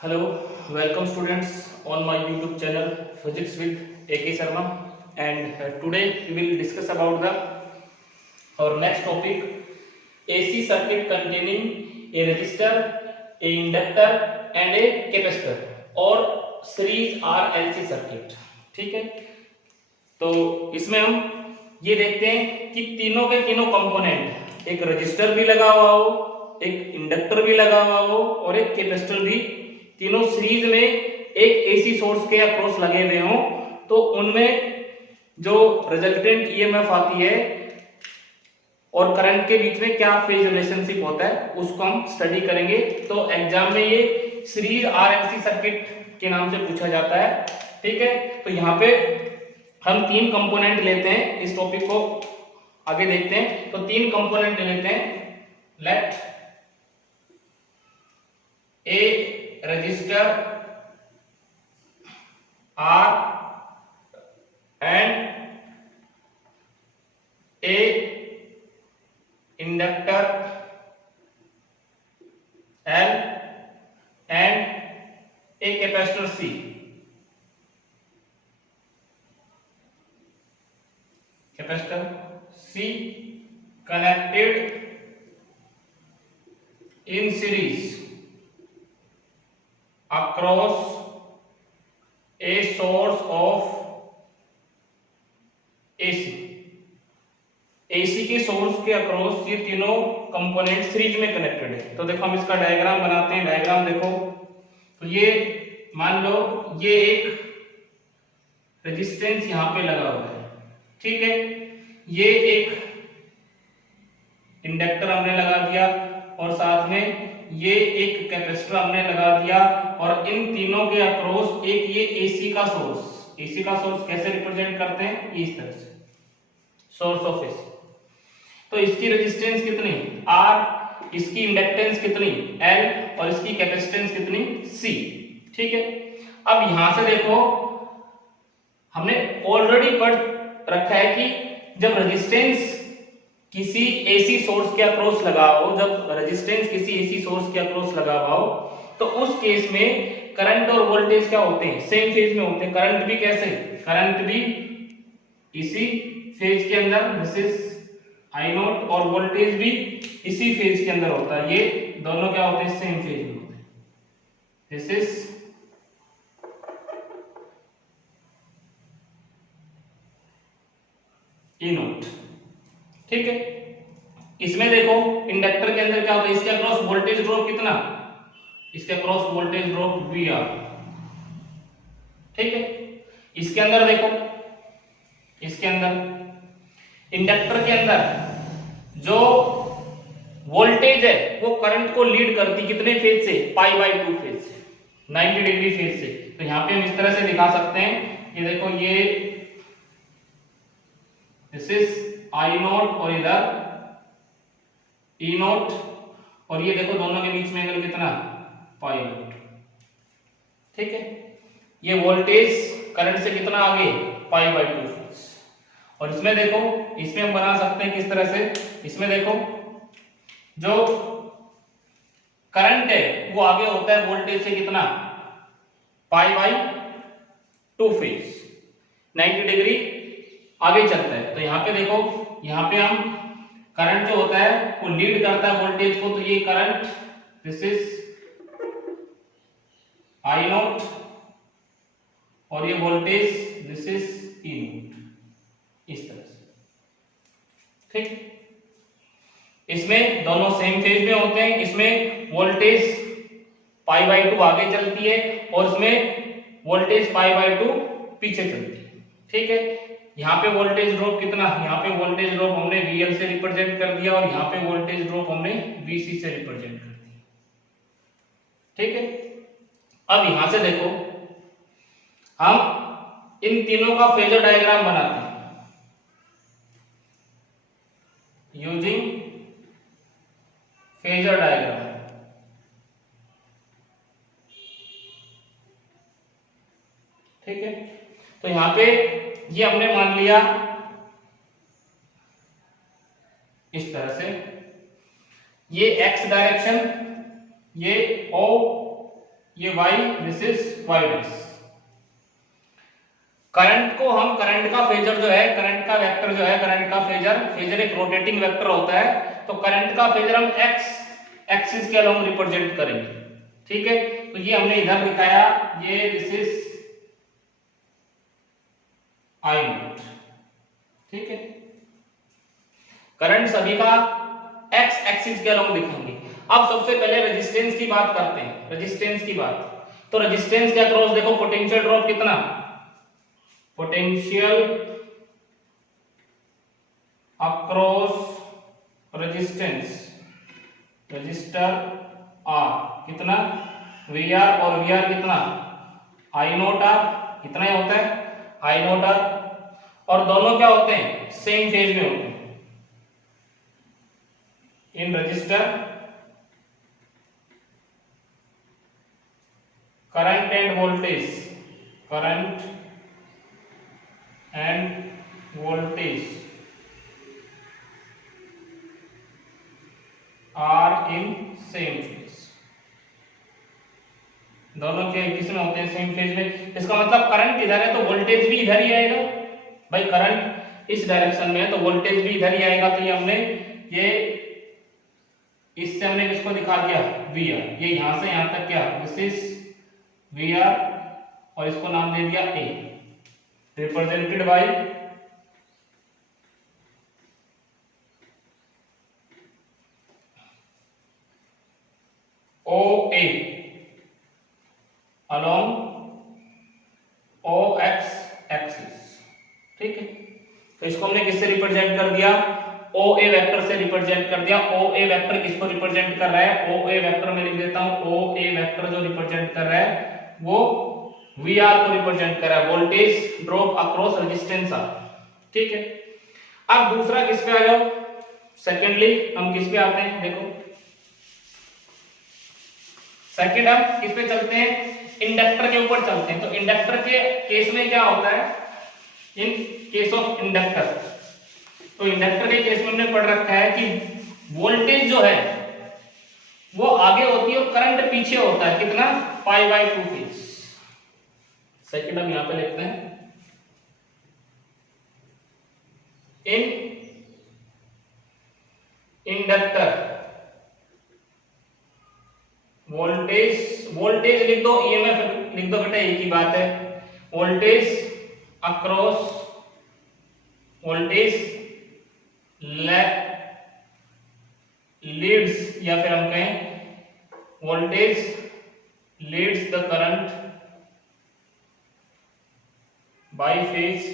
Hello, welcome students on my YouTube channel Physics with AK Sharma, and today we will discuss about our next topic AC circuit containing a resistor, a inductor and a capacitor और series RLC circuit। ठीक है, तो इसमें हम ये देखते हैं कि तीनों के तीनों कंपोनेंट, एक रजिस्टर भी लगा हुआ हो, एक इंडक्टर भी लगा हुआ हो और एक कैपेसिटर भी, तीनों सीरीज में एक एसी सोर्स के अक्रॉस लगे हुए हों, तो उनमें जो रिजल्टेंट ईएमएफ आती है और करंट के बीच में क्या फेज रिलेशनशिप होता है उसको हम स्टडी करेंगे। तो एग्जाम में ये सीरीज आरएलसी सर्किट के नाम से पूछा जाता है। ठीक है, तो यहाँ पे हम तीन कंपोनेंट लेते हैं, इस टॉपिक को आगे देखते हैं। तो तीन कंपोनेंट लेते हैं, let a register R and a inductor L and a capacitor C। capacitor C connected in series across a source of AC। AC के सोर्स के अक्रॉस ये तीनों कंपोनेंट सीरीज में कनेक्टेड है। तो देखो हम इसका डायग्राम बनाते हैं। डायग्राम देखो, तो ये मान लो ये एक रेजिस्टेंस यहाँ पे लगा हुआ है, ठीक है, ये एक इंडक्टर हमने लगा दिया और साथ में ये एक कैपेसिटर हमने लगा दिया, और इन तीनों के अक्रॉस एक ये एसी का सोर्स। एसी का सोर्स कैसे रिप्रेजेंट करते हैं, इस तरह से, सोर्स ऑफ एसी। तो इसकी रेजिस्टेंस कितनी R, इसकी इंडक्टेंस कितनी L और इसकी कैपेसिटेंस कितनी C। ठीक है, अब यहां से देखो हमने ऑलरेडी पढ़ रखा है कि जब रेजिस्टेंस किसी एसी सोर्स के अक्रॉस लगा हो, जब रेजिस्टेंस किसी एसी सोर्स के अक्रॉस लगा हुआ हो, तो उस केस में करंट और वोल्टेज क्या होते हैं, सेम फेज में होते हैं। करंट भी कैसे, करंट भी इसी फेज के अंदर, दिस इज आई नॉट, और वोल्टेज भी इसी फेज के अंदर होता है। ये दोनों क्या होते हैं, सेम फेज में होते हैं। This is E not. ठीक है, इसमें देखो इंडक्टर के अंदर क्या होता है, इसके अक्रॉस वोल्टेज ड्रॉप कितना, इसके अक्रॉस वोल्टेज ड्रॉप VR। ठीक है, इसके अंदर देखो, इसके अंदर इंडक्टर के अंदर जो वोल्टेज है वो करंट को लीड करती कितने फेज से, π/2 फेज से, 90 डिग्री फेज से। तो यहां पे हम इस तरह से दिखा सकते हैं, ये देखो, ये दिस इज I नॉट और इधर E नॉट, और ये देखो दोनों के बीच में एंगल कितना, π/2। ठीक है, ये वोल्टेज करंट से कितना आगे, π/2 फेज। और इसमें देखो, इसमें हम बना सकते हैं किस तरह से, इसमें देखो जो करंट है वो आगे होता है वोल्टेज से कितना, π/2 फेज, 90 डिग्री आगे चलता है। तो यहाँ पे देखो, यहाँ पे हम करंट जो होता है वो लीड करता है वोल्टेज को, तो ये current this is I not और ये voltage this is E not, इस तरह से। ठीक, इसमें दोनों सेम फेज में होते हैं। इसमें वोल्टेज π/2 आगे चलती है और इसमें वोल्टेज π/2 पीछे चलती है। ठीक है, यहाँ पे वोल्टेज ड्रॉप कितना, यहाँ पे वोल्टेज ड्रॉप हमने VL से रिप्रेजेंट कर दिया और यहाँ पे वोल्टेज ड्रॉप हमने VC से रिप्रेजेंट कर दिया। ठीक है, अब यहां से देखो हम इन तीनों का फेजर डायग्राम बनाते हैं यूजिंग फेजर डायग्राम। ठीक है, तो यहां पे ये हमने मान लिया इस तरह से, ये x डायरेक्शन, ये O, ये y, this is y dash. Current को हम, करंट का फेजर जो है, करंट का वेक्टर जो है, करंट का फेजर, फेजर एक रोटेटिंग वेक्टर होता है, तो करंट का फेजर हम x एक्सिस के अलोंग रिप्रेजेंट करेंगे। ठीक है, तो ये हमने इधर दिखाया, ये दिस इज I नॉट। ठीक है, करंट सभी का x एक्सिस के अलोंग दिखाएंगे। अब सबसे पहले रेजिस्टेंस की बात करते हैं, रेजिस्टेंस की बात। तो रेजिस्टेंस के अक्रॉस देखो पोटेंशियल ड्रॉप कितना, potential across resistance, register R कितना, VR, और VR कितना, I नॉट R, कितना ही होता है, I नॉट R। और दोनों क्या होते हैं, सेम फेज में होते हैं। In register current and voltage, current and voltage are in same phase, दोनों के किस में होते हैं, सेम फेज में। इसका मतलब करंट इधर है तो वोल्टेज भी इधर ही आएगा। भाई करंट इस डायरेक्शन में है तो वोल्टेज भी इधर ही आएगा। तो ये हमने, ये इससे हमने किसको दिखा दिया, VR। ये यहां से यहां तक क्या, दिस इज VR, और इसको नाम दे दिया A, represented by OA along OX axis. ठीक है, तो इसको हमने किससे रिप्रेजेंट कर दिया, OA वेक्टर से रिप्रेजेंट कर दिया। OA वेक्टर किसको रिप्रेजेंट कर रहा है, OA वेक्टर में लिख देता हूं, OA वेक्टर जो रिप्रेजेंट कर रहा है वो VR को रिप्रेजेंट कर रहा है, voltage drop across resistance R। ठीक है, अब दूसरा किस पे आ जाओ, सेकेंडली हम किस पे आते हैं, देखो सेकेंड हम किस पे चलते हैं, इंडक्टर के ऊपर चलते हैं। तो इंडक्टर के केस में क्या होता है, इन केस ऑफ इंडक्टर, तो इंडक्टर के केस में हमने पढ़ रखा है कि वोल्टेज जो है वो आगे होती है और करंट पीछे होता है, कितना, π/2 फेज। सेकेंड हम यहां पे लिखते हैं, इन इंडक्टर वोल्टेज, वोल्टेज लिख दो, EMF लिख दो बेटा, एक ही बात है। वोल्टेज अक्रॉस, वोल्टेज लीड्स, या फिर हम कहें voltage leads the current by phase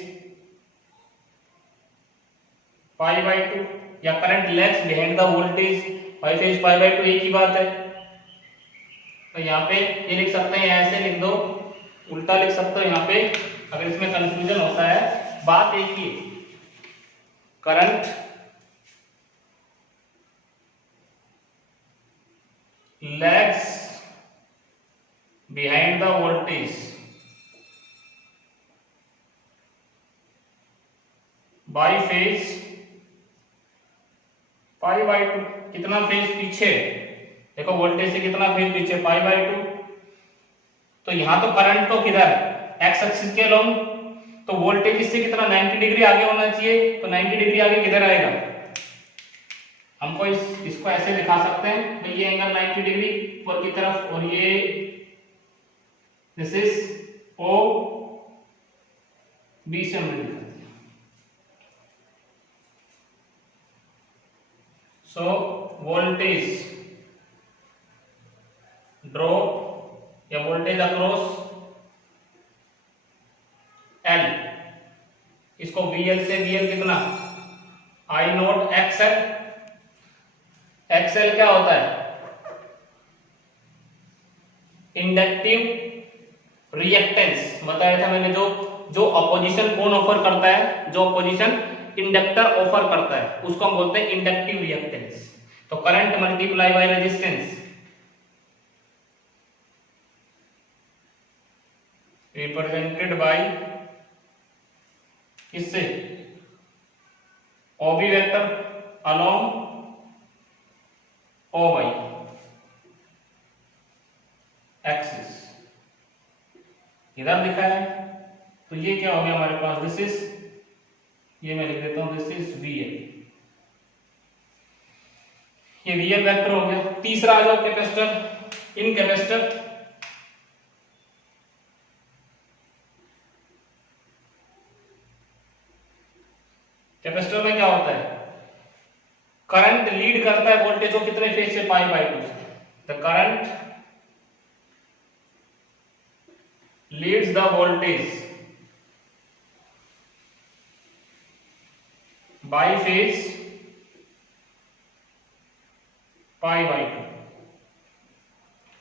π/2, या current lags behind the voltage by phase π/2, एक ही बात है। तो यहाँ पे ये लिख सकते हैं, ऐसे लिख दो, उल्टा लिख सकते हो यहाँ पे, अगर इसमें कंफ्यूजन होता है। बात एक ही, current lags behind the voltage by phase π/2, कितना फेज पीछे, देखो वोल्टेज से कितना फेज पीछे, π/2। तो यहां तो करंट तो किधर, एक्स एक्सिस के अलोंग, तो वोल्टेज इससे कितना 90 डिग्री आगे होना चाहिए, तो 90 डिग्री आगे किधर आएगा, हमको इसको ऐसे दिखा सकते हैं, तो ये एंगल 90 डिग्री ऊपर की तरफ, और ये दिस इज O B से हमने दिखा दिया। सो वोल्टेज ड्रॉप या वोल्टेज अक्रॉस L, इसको VL से, VL कितना, I नॉट XL। XL क्या होता है, इंडक्टिव रिएक्टेंस, बताया था मैंने, जो अपोजिशन कौन ऑफर करता है, जो अपोजिशन इंडक्टर ऑफर करता है उसको हम बोलते हैं इंडक्टिव रिएक्टेंस। तो current multiply by resistance, represented by किससे, OB vector along OY axis. इधर दिखा है, तो ये क्या हो गया हमारे पास, दिस इज, ये मैं लिख देता हूं, दिस इज VL, ये VL वेक्टर हो गया। तीसरा आ जाओ कैपेसिटर, इन कैपेसिटर कैपेसिटर में क्या होता है, करंट लीड करता है वोल्टेज को कितने फेज से, π/2 से। The current leads the voltage by phase π/2,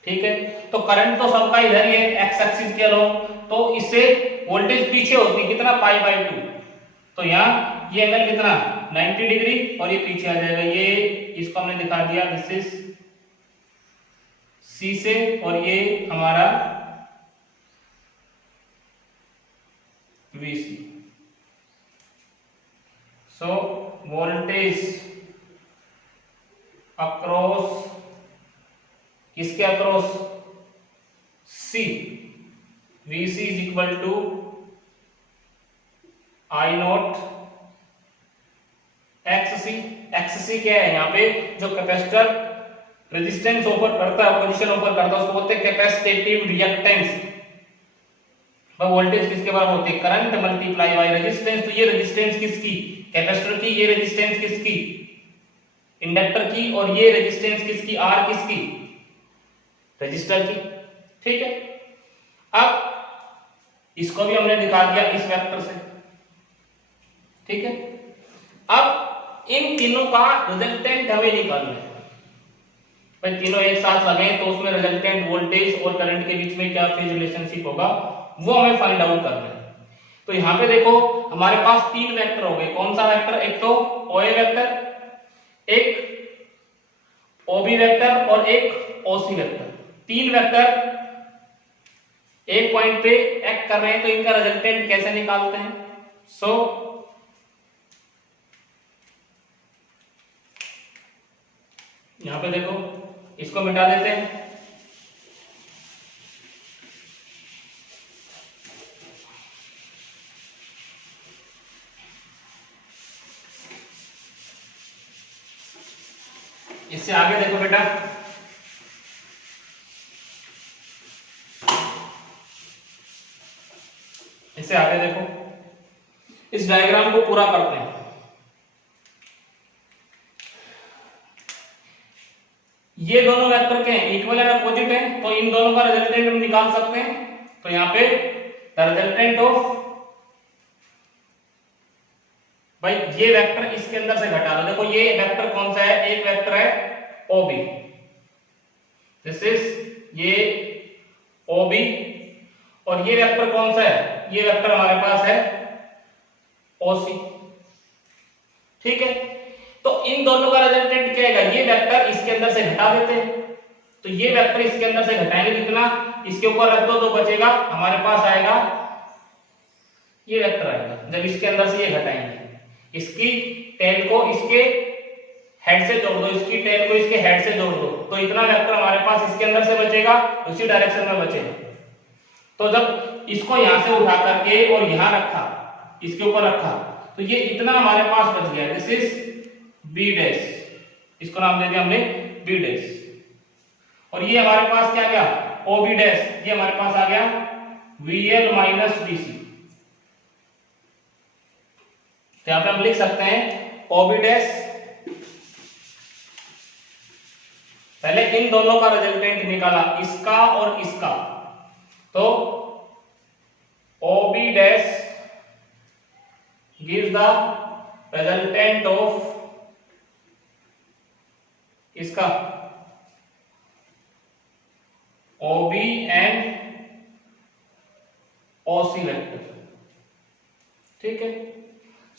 ठीक है। तो करंट तो सबका इधर ही है, एक्स एक्सिस के लो, तो इससे वोल्टेज पीछे होती है कितना, π/2। तो यहाँ ये एंगल कितना, 90 डिग्री, और ये पीछे आ जाएगा, ये इसको हमने दिखा दिया, दिस इज C से, और ये हमारा VC। सो वोल्टेज अक्रॉस, किसके across, C, VC is equal to I0 XC। XC क्या है, यहाँ पे जो कैपेसिटर रेजिस्टेंस ऑफर करता है, पोजीशन ऑफर करता है, उसको बोलते हैं कैपेसिटेटिव रिएक्टेंस। वोल्टेज किसके बराबर होती है, करंट मल्टीप्लाई बाय रेजिस्टेंस। तो ये रेजिस्टेंस किसकी, कैपेसिटर की, ये रेजिस्टेंस किसकी, इंडक्टर की, और ये रेजिस्टेंस किसकी, R किसकी, रजिस्टर की, ठीक है। अब इसको भी हमने दिखा दिया इस वेक्टर से, ठीक है। अब इन तीनों का रिजल्टेंट हमें निकालना है। भाई तीनों एक साथ लगे तो उसमें रिजल्टेंट वोल्टेज और करंट के बीच में क्या फेज रिलेशनशिप होगा, वो हमें फाइंड आउट करना है। तो यहाँ पे देखो हमारे पास तीन वेक्टर हो गए, कौन सा वेक्टर, एक तो OA वेक्टर, एक OB वेक्टर, और एक OC वेक्टर। तीन वेक्टर एक पॉइंट पे एक्ट कर रहे हैं, तो इनका रिजल्टेंट कैसे निकालते हैं। सो यहां पे देखो, इसको मिटा देते हैं, इससे आगे देखो बेटा, इससे आगे देखो, इस डायग्राम को पूरा करते हैं। ये दोनों वेक्टर के हैं, इक्वल एंड अपोजिट है, तो इन दोनों का रिजल्टेंट हम निकाल सकते हैं। तो यहाँ पे द रिजल्टेंट ऑफ, भाई ये वेक्टर इसके अंदर से घटा दो। देखो ये वेक्टर कौन सा है, एक वेक्टर है OB, दिस इज ये OB, और ये वेक्टर कौन सा है, ये वेक्टर हमारे पास है OC, ठीक है। तो इन दोनों का रिजल्टेंट क्या है, ये वेक्टर इसके अंदर से घटा देते हैं, तो ये वेक्टर इसके अंदर से घटाएंगे कितना, इसके ऊपर रख दो तो बचेगा हमारे पास, आएगा ये वेक्टर आएगा। जब इसके अंदर से ये घटाएंगे, इसकी टेल को इसके हेड से जोड़ दो, इसकी टेल को इसके हेड से जोड़ दो, तो इतना वेक्टर हमारे पास इसके अंदर से बचेगा, उसी डायरेक्शन में बचेगा। तो जब इसको यहां से उठा करके और यहां रखा, इसके ऊपर रखा, तो ये इतना हमारे पास बच गया, दिस इज B डैश, इसको नाम दे दिया हमने B डैश, और ये हमारे पास क्या गया, OB डैश, ये हमारे पास आ गया VL माइनस VC। तो यहां पे हम लिख सकते हैं OB डैश, पहले इन दोनों का रिजल्टेंट निकाला, इसका और इसका, तो OB dash gives the resultant of इसका OB एंड OC वेक्टर, ठीक है।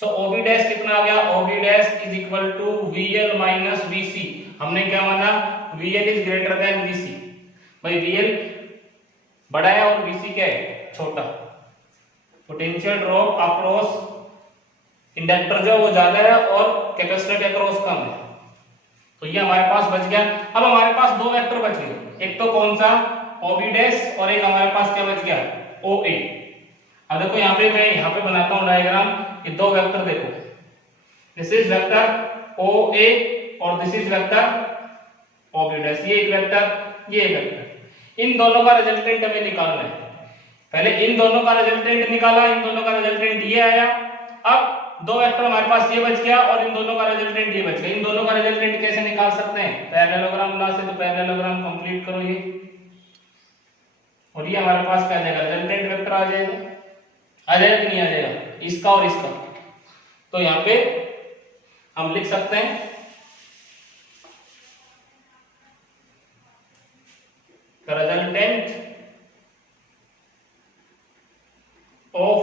सो OB डैश कितना आ गया, OB dash is equal to VL minus VC। हमने क्या माना, VL is greater than VC। भाई VL बड़ा है और VC क्या है, छोटा। पोटेंशियल ड्रॉप अक्रॉस इंडक्टर जो वो ज्यादा है और कैपेसिटर के अक्रॉस कम है, तो ये हमारे पास बच गया। अब हमारे पास दो वेक्टर बच गए, एक तो कौन सा OB डैश, और एक हमारे पास क्या बच गया, OA। अब देखो यहाँ पे मैं यहाँ पे बनाता हूँ डायग्राम, ये दो वेक्टर देखो, दिस इज वेक्टर OA और this is vector OB dash, ये एक वेक्टर, ये एक वेक्टर। इन दोनों का रिजल्टेंट हमें निकालना है। पहले इन दोनों का रिजल्टेंट निकाला, इन दोनों का रिजल्टेंट ये आया। अब दो वेक्टर हमारे पास ये बच गया और इन दोनों का रिजल्टेंट ये बच गया। इन दोनों का रिजल्टेंट कैसे निकाल सकते हैं? पैरेललोग्राम ला से, तो पैरेललोग्राम कंप्लीट करो ये, और ये हमारे पास क्या आ जाएगा? रिजल्टेंट वेक्टर आ जाएगा। आ जाएगा कि नहीं आ जाएगा? इसका और इसका। तो यहाँ पे हम लिख सकते हैं the resultant of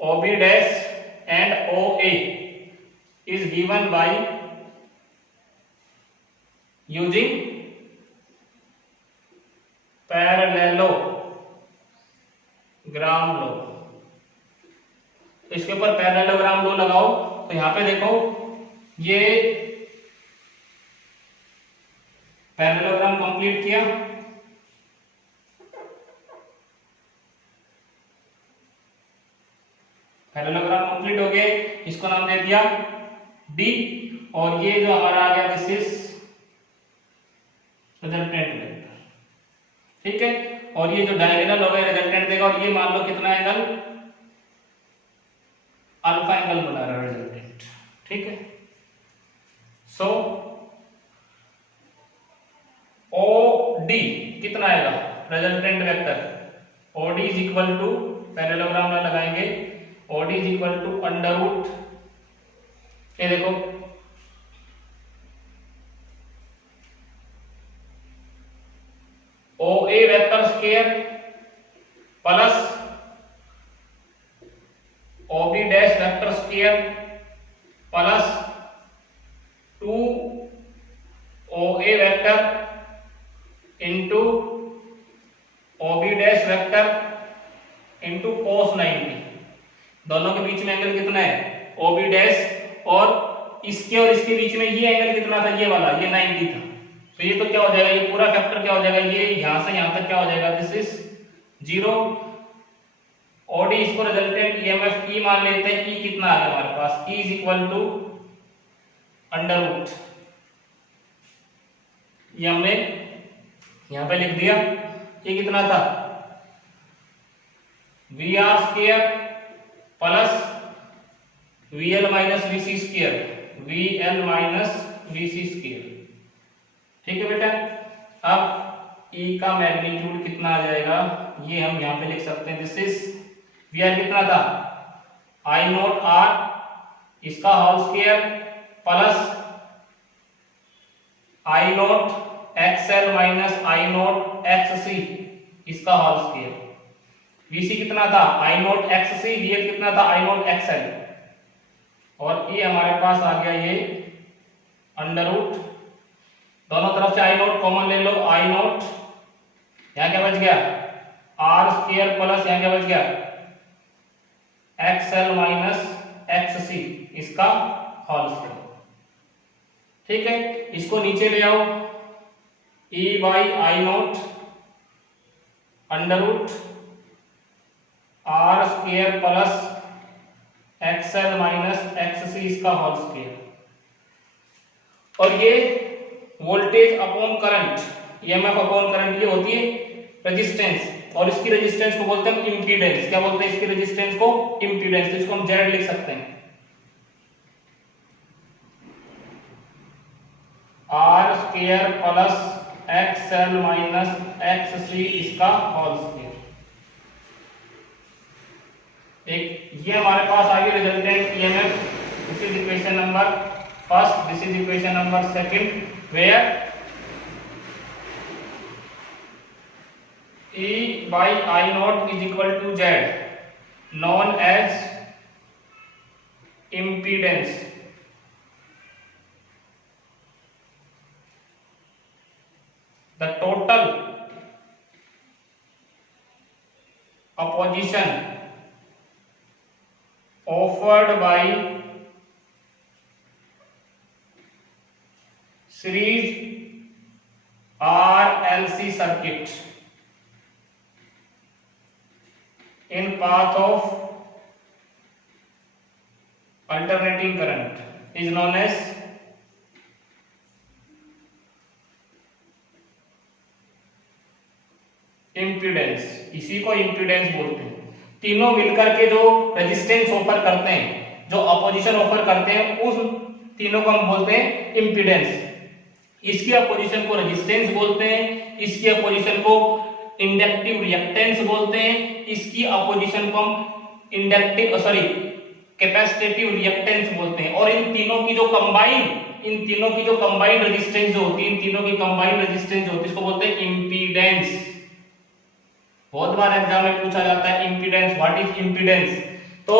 OB dash and OA is given by using parallelogram law. इसके ऊपर पैरेललोग्राम लॉ लगाओ तो यहाँ पे देखो ये पैरेललोग्राम कंप्लीट किया, पैरेललोग्राम कंप्लीट हो गए, इसको नाम दे दिया D, और ये जो हमारा आ गया दिस इज रिजल्टेंट वेक्टर, ठीक है। और ये जो डायगोनल हो गया रिजल्टेंट देगा, और ये मान लो कितना एंगल? अल्फा एंगल बना रहा है रिजल्टेंट, ठीक है। सो OD कितना आएगा? Resultant vector OD is equal to, parallelogram में लगाएंगे, OD is equal to under root, ये देखो OA vector square plus OB dash vector square plus 2OA vector into OB dash vector into cos 90। दोनों के बीच में angle कितना है? OB dash, और इसके और इसके बीच में ये एंगल कितना था? ये वाला, ये 90 था। तो ये तो क्या हो जाएगा? ये पूरा फैक्टर क्या हो जाएगा? ये यहां से यहां तक क्या हो जाएगा? This is 0। OD इसको रिजल्टेंट EMF E मान लेते हैं। E कितना आ गया हमारे पास? E is equal to under root, ये हमने यहां पे लिख दिया। ये कितना था? VR square plus VL minus VC square, VL minus VC square, ठीक है बेटा। अब E का मैग्नीट्यूड कितना आ जाएगा? ये हम यहां पे लिख सकते हैं, दिस इज VR कितना था? I नॉट R, इसका whole square plus I not XL minus I not XC, इसका होल स्क्वायर। VC कितना था? I नॉट XC, VL कितना था? I नॉट XL, और ये हमारे पास आ गया ये अंडर रूट। दोनों तरफ से I नॉट कॉमन ले लो, I नॉट, यहां क्या बच गया? R स्क्वायर प्लस यहां क्या बच गया? XL माइनस XC, इसका होल स्क्वायर, ठीक है। इसको नीचे ले आओ, E by I not under root R square plus XL minus XC, इसका होल स्क्वायर। और ये voltage upon current, EMF upon current, ये होती है रेजिस्टेंस, और इसकी रेजिस्टेंस को बोलते हैं इंपीडेंस। क्या बोलते हैं इसकी रेजिस्टेंस को? इंपीडेंस। तो इसको हम Z लिख सकते हैं, R square plus XL minus XC, इसका होल स्क्वायर। एक ये हमारे पास आ गई resultant EMF। This is equation number first, this is equation number second, where E by I naught is equal to Z, known as impedance. The total opposition offered by series RLC circuit in path of alternating current is known as impedance. इसी को impedance बोलते हैं। तीनों मिलकर के जो resistance offer करते हैं, जो अपोजिशन ऑफर करते हैं, उस तीनों को हम बोलते हैं इम्पीडेंस। इसकी अपोजिशन को रेजिस्टेंस बोलते हैं, इसकी अपोजिशन को इंडक्टिव रिएक्टेंस बोलते हैं, इसकी अपोजिशन को हम कैपेसिटिव रिएक्टेंस बोलते हैं। और इन तीनों की जो कंबाइंड रेजिस्टेंस जो होती है, इन तीनों की कंबाइंड रेजिस्टेंस जो होती है, इसको बोलते हैं इम्पीडेंस। बहुत बार एग्जाम में पूछा जाता है इम्पीडेंस, व्हाट इज इम्पीडेंस? तो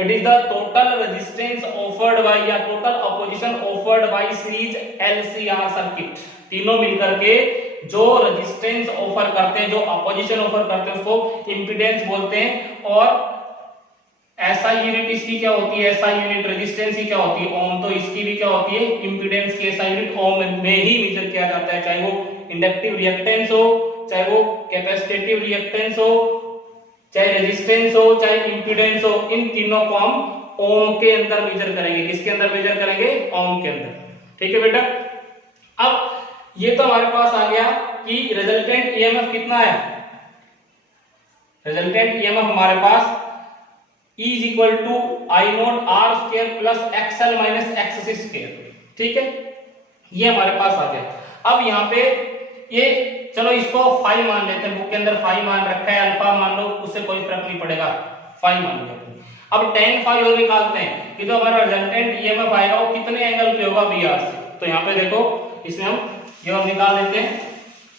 it is the total resistance offered by या total opposition offered by series LCR circuit. तीनों मिलकर के जो रेजिस्टेंस ऑफर करते हैं, जो अपोजिशन ऑफर करते हैं, उसको इम्पीडेंस बोलते हैं। और एसआई यूनिट इसकी क्या होती है? एसआई यूनिट रेजिस्टेंस की क्या होती है? ओम। तो इसकी भी क्या होती है? इम्पीडेंस की एसआई यूनिट ओम में ही मेजर किया जाता है, चाहे वो इंडक्टिव रिएक्टेंस हो, चाहे वो कैपेसिटिव रिएक्टेंस हो, चाहे रेजिस्टेंस हो, चाहे इंपीडेंस हो। इन तीनों को हम ओम के अंदर मेजर करेंगे। किसके अंदर मेजर करेंगे? ओम के अंदर। ठीक है बेटा। अब ये तो हमारे पास आ गया कि रिजल्टेंट ईएमएफ कितना है। रिजल्टेंट ईएमएफ हमारे पास E is equal to I not R square plus XL minus XC square. ठीक है, ये हमारे पास आ गया। अब यहाँ पे ये चलो इसको फाई मान लेते हैं, बुक के अंदर फाई मान रखा है, अल्फा मान लो, उससे कोई फर्क नहीं पड़ेगा, फाई मान लेते हैं। अब tan फाई और निकालते हैं कि जो हमारा रिजल्टेंट ईएमएफ आएगा वो कितने एंगल पे होगा VR से। तो यहाँ पे देखो, इसमें हम ये निकाल लेते हैं।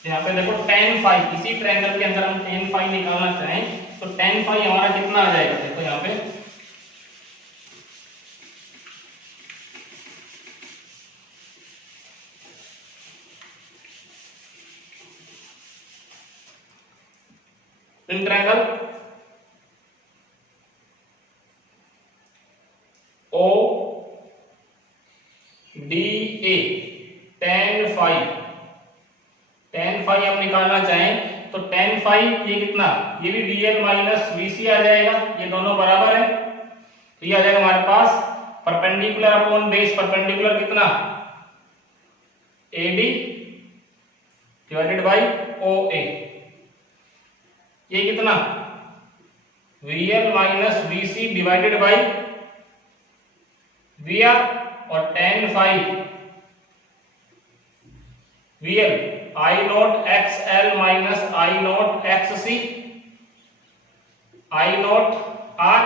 यहाँ पे देखो tan फाई, इसी ट्रायंगल के अंदर हम tan फाई निकालना चाहें तो tan फाई हमारा कितना आ जाएगा? देखो यहाँ पे in triangle O D A tan phi हम निकालना चाहें तो tan फाई ये कितना? ये भी VL माइनस VC आ जाएगा, ये दोनों बराबर है। तो ये आ जाएगा हमारे पास परपेंडिकुलर अपॉन बेस। परपेंडिकुलर कितना? AD divided by OA। ये कितना? VL minus VC divided by VR। और tan phi VL I not XL minus I not XC, I not R,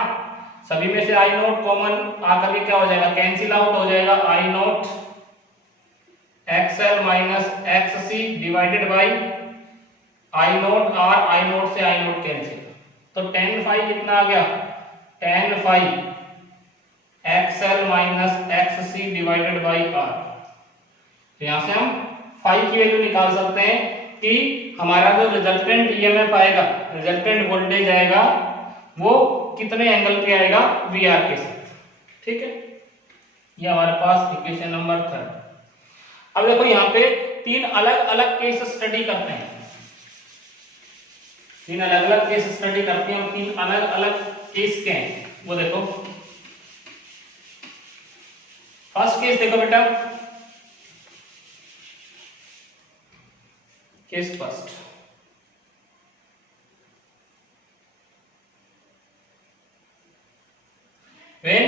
सभी में से I नॉट कॉमन आकर के क्या हो जाएगा? कैंसिल आउट हो जाएगा। I not XL minus XC divided by I not R, I naught से I नॉट कैंसिल। तो tan फाई कितना आ गया? tan phi XL minus XC divided by R। तो यहां से हम फाई की वैल्यू निकाल सकते हैं कि हमारा जो रिजल्टेंट ईएमएफ आएगा, रिजल्टेंट वोल्टेज आएगा, वो कितने एंगल पे आएगा? VR के साथ। ठीक है, ये हमारे पास इक्वेशन नंबर 3। अब देखो यहाँ पे तीन अलग अलग केस स्टडी करते हैं, तीन अलग अलग केस स्टडी करते हैं। और तीन अलग अलग केस के हैं वो देखो। फर्स्ट केस देखो बेटा, case first. when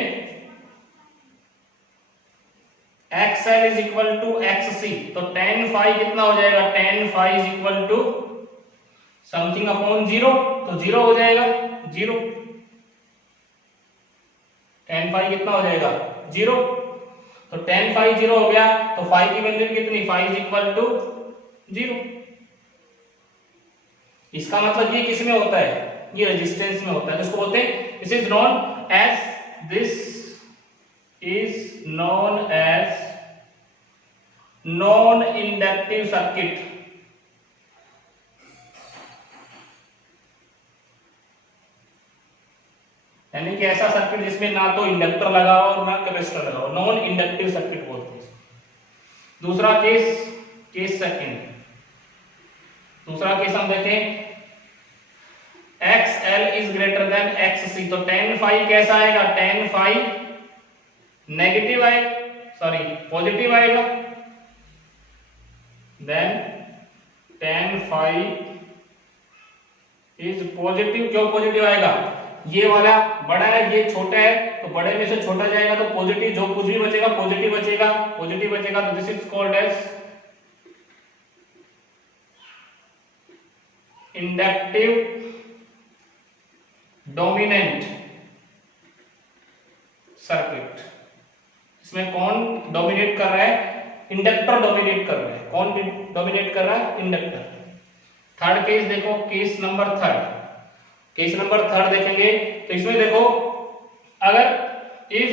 XL is equal to XC, तो tan फाई कितना हो जाएगा? tan phi is equal to something upon 0, तो 0 हो जाएगा, 0। tan फाई कितना हो जाएगा? 0। तो tan फाई 0 हो गया, तो फाई की वैल्यू कितनी? Phi is equal to 0। इसका मतलब ये किस में होता है? ये रेजिस्टेंस में होता है। इसको बोलते हैं, this is known as non inductive circuit. यानी कि ऐसा सर्किट जिसमें ना तो इंडक्टर लगा हो और ना कैपेसिटर लगा हो, नॉन इंडक्टिव सर्किट बोलते हैं। दूसरा केस, केस सेकंड। दूसरा केस हम देखें, XL is greater than X C, तो tan फाई कैसा आएगा, tan फाई नेगेटिव आएगा, सॉरी पॉजिटिव आएगा, then tan phi is positive. क्यों पॉजिटिव आएगा, ये वाला बड़ा है ये छोटा है, तो बड़े में से छोटा जाएगा तो पॉजिटिव, जो कुछ भी बचेगा पॉजिटिव बचेगा, पॉजिटिव बचेगा, तो this is called as inductive dominant circuit. इसमें कौन डोमिनेट कर रहा है, इंडक्टर डोमिनेट कर रहा है। कौन डोमिनेट कर रहा है, इंडक्टर। थर्ड केस देखो, case number third, case number third देखेंगे तो इसमें देखो, अगर if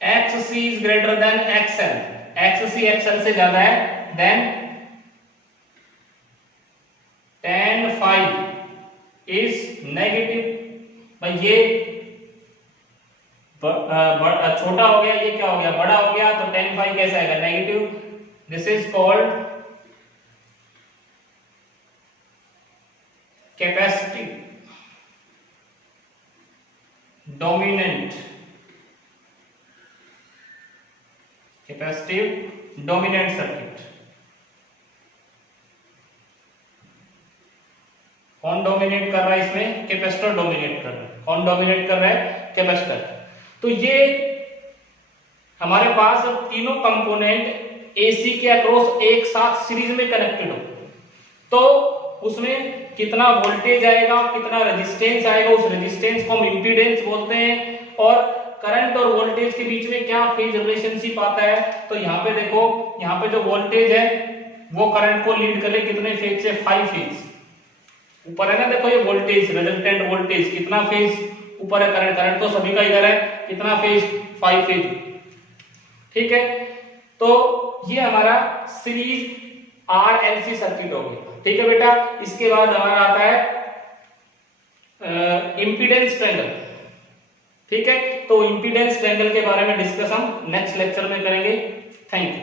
X C is greater than XL, X C XL से ज्यादा है, then tan phi is negative. भाई ये छोटा हो गया, ये क्या हो गया, बड़ा हो गया, तो tan फाई कैसा आएगा, negative. This is called capacitive dominant, capacitive dominant circuit. कौन डोमिनेट कर रहा है इसमें, कैपेसिटर डोमिनेट कर रहा है। कौन डोमिनेट कर रहा है, कैपेसिटर। तो ये हमारे पास तीनों कंपोनेंट एसी के अक्रॉस एक साथ सीरीज में कनेक्टेड हो, तो उसमें कितना वोल्टेज आएगा, कितना रेजिस्टेंस आएगा, उस रेजिस्टेंस को हम इंपीडेंस बोलते हैं। और करंट और वोल्टेज के बीच में क्या फेज रिलेशनशिप आता है, तो यहाँ पे देखो, यहाँ पे जो वोल्टेज है वो करंट को लीड करे कितने फेज से, 5 फेज ऊपर है ना। देखो ये वोल्टेज, रिजल्टेंट वोल्टेज कितना फेज ऊपर है, करंट, करंट तो सभी का इधर है, कितना फेज, 5 फेज, ठीक है। तो ये हमारा सीरीज आरएलसी सर्किट हो गया, ठीक है बेटा। इसके बाद हमारा आता है इंपीडेंस ट्रायंगल, ठीक है। तो इंपीडेंस ट्रायंगल के बारे में डिस्कस हम नेक्स्ट लेक्चर में करेंगे। Thank you.